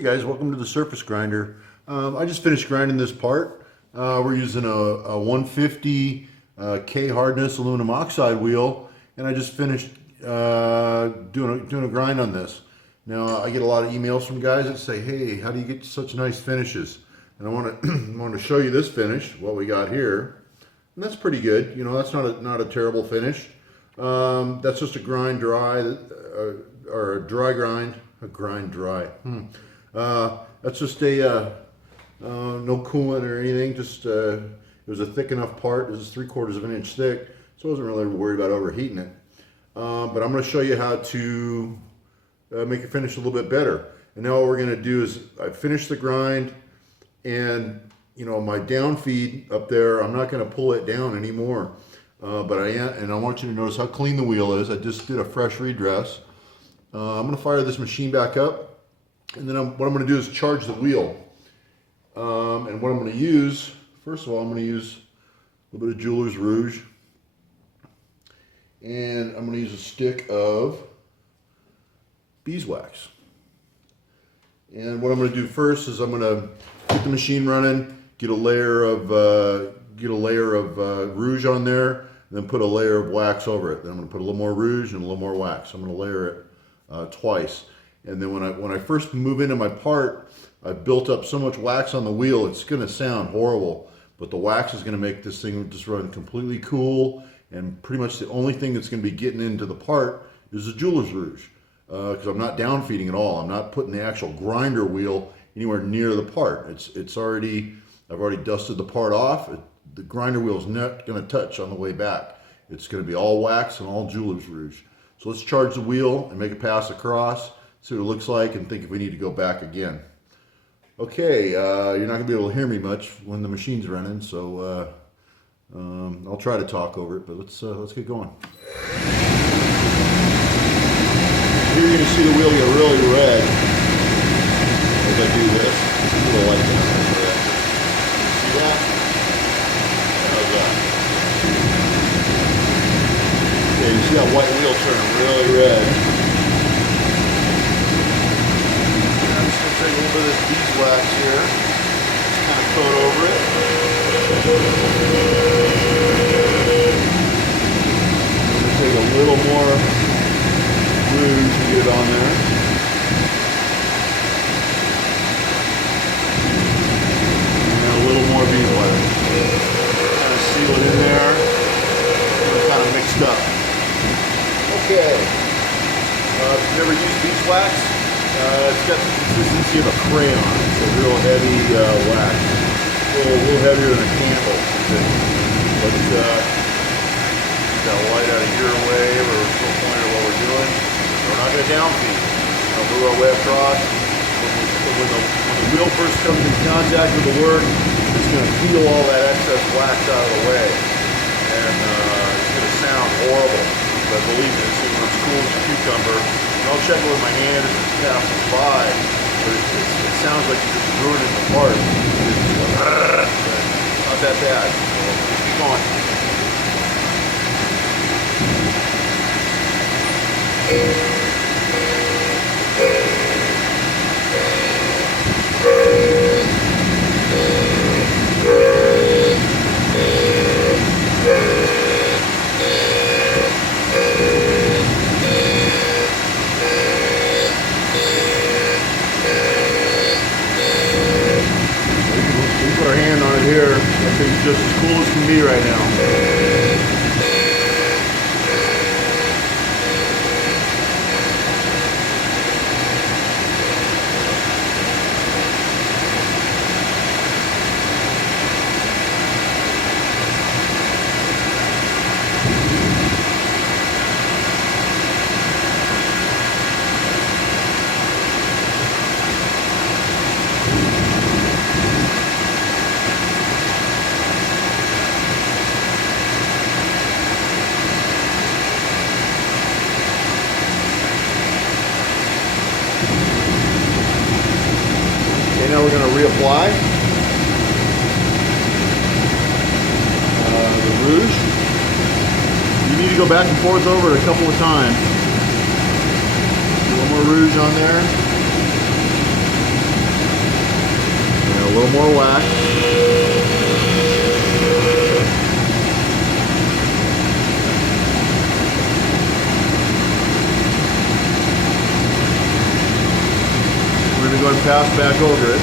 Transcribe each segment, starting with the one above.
Hey guys, welcome to the Surface Grinder. I just finished grinding this part. We're using a 150 K hardness aluminum oxide wheel, and I just finished doing a grind on this. Now I get a lot of emails from guys that say, "Hey, how do you get such nice finishes?" And I want to show you this finish, what we got here, and that's pretty good. You know, that's not a terrible finish. That's just a grind dry, or a dry grind, a grind dry. That's just a no coolant or anything. Just it was a thick enough part. This is 3/4 of an inch thick, so I wasn't really worried about overheating it. But I'm going to show you how to make it finish a little bit better. And now what we're going to do is I finished the grind, and you know my down feed up there, I'm not going to pull it down anymore. But I am, and I want you to notice how clean the wheel is. I just did a fresh redress. I'm going to fire this machine back up. And then what I'm going to do is charge the wheel. And what I'm going to use, first of all, I'm going to use a little bit of Jeweler's Rouge. And I'm going to use a stick of beeswax. And what I'm going to do first is I'm going to get the machine running, get a layer of rouge on there, and then put a layer of wax over it. Then I'm going to put a little more rouge and a little more wax. I'm going to layer it twice. And then when I first move into my part, I've built up so much wax on the wheel, it's going to sound horrible. But the wax is going to make this thing just run completely cool. And pretty much the only thing that's going to be getting into the part is the Jeweler's Rouge. Because I'm not down feeding at all. I'm not putting the actual grinder wheel anywhere near the part. I've already dusted the part off. The grinder wheel is not going to touch on the way back. It's going to be all wax and all Jeweler's Rouge. So let's charge the wheel and make a pass across. See what it looks like and think if we need to go back again. Okay, you're not going to be able to hear me much when the machine's running, so I'll try to talk over it, but let's get going. Here you're going to see the wheel get really red as I do this. A little light down there. See that? How's that? Okay, you see that white wheel turning really red. Take a little bit of this beeswax here, just kind of coat over it. I'm going to take a little more rouge to get it on there. And then a little more beeswax. Kind of seal it in there. It's kind of mixed up. Okay. If you've never used beeswax, it's got the consistency of a crayon. It's a real heavy wax. A little heavier than a candle. But got a light out of your way. We're still pointing at what we're doing. We're not going to downfeed. We'll move our way across. When the wheel first comes in contact with the work, it's going to peel all that excess wax out of the way. And it's going to sound horrible. But believe me, this thing runs cool as a cucumber. I'll check it with my hand as it passes by, but it sounds like you're just ruining the part. It's not that bad. So keep going. Put our hand on it here. That thing's just as cool as can be right now. Now we're going to reapply the rouge. You need to go back and forth over it a couple of times. A little more rouge on there. A little more wax. We're going to go and pass back over it.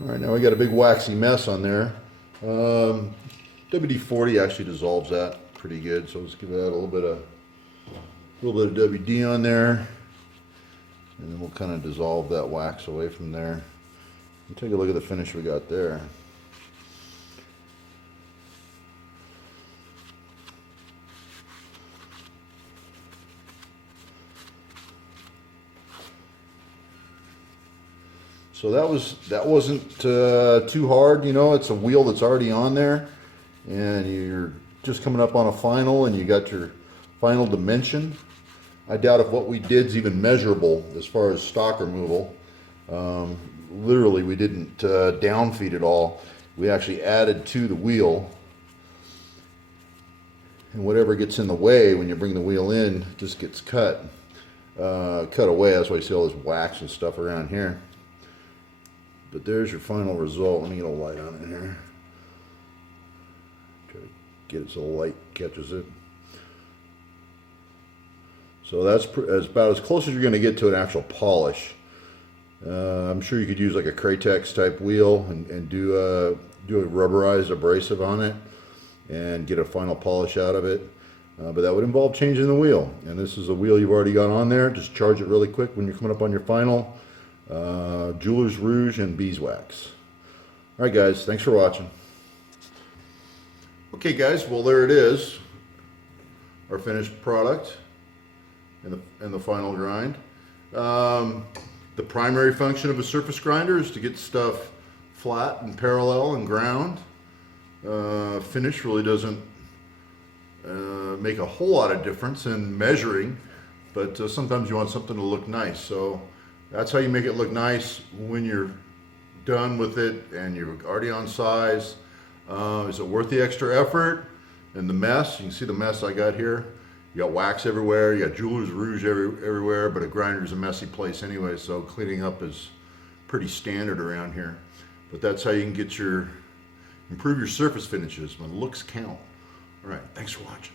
All right, now we got a big waxy mess on there. WD-40 actually dissolves that pretty good, so let's give that a little bit of WD on there, and then we'll kind of dissolve that wax away from there. And take a look at the finish we got there. So that wasn't too hard, you know. It's a wheel that's already on there, and you're just coming up on a final, and you got your final dimension. I doubt if what we did is even measurable as far as stock removal. Literally, we didn't downfeed it all. We actually added to the wheel, and whatever gets in the way when you bring the wheel in just gets cut away. That's why you see all this wax and stuff around here. But there's your final result. Let me get a light on it here. Try to get it so the light catches it. So that's about as close as you're going to get to an actual polish. I'm sure you could use like a Kratex type wheel and do a rubberized abrasive on it and get a final polish out of it. But that would involve changing the wheel. And this is a wheel you've already got on there. Just charge it really quick when you're coming up on your final. Jeweler's Rouge and beeswax. All right, guys, thanks for watching. Okay, guys, well, there it is, our finished product and the final grind. The primary function of a surface grinder is to get stuff flat and parallel and ground. Finish really doesn't make a whole lot of difference in measuring, but sometimes you want something to look nice. So that's how you make it look nice when you're done with it and you're already on size. Is it worth the extra effort and the mess? You can see the mess I got here. You got wax everywhere, you got Jeweler's Rouge everywhere, but a grinder is a messy place anyway, so cleaning up is pretty standard around here. But that's how you can improve your surface finishes when looks count. All right, thanks for watching.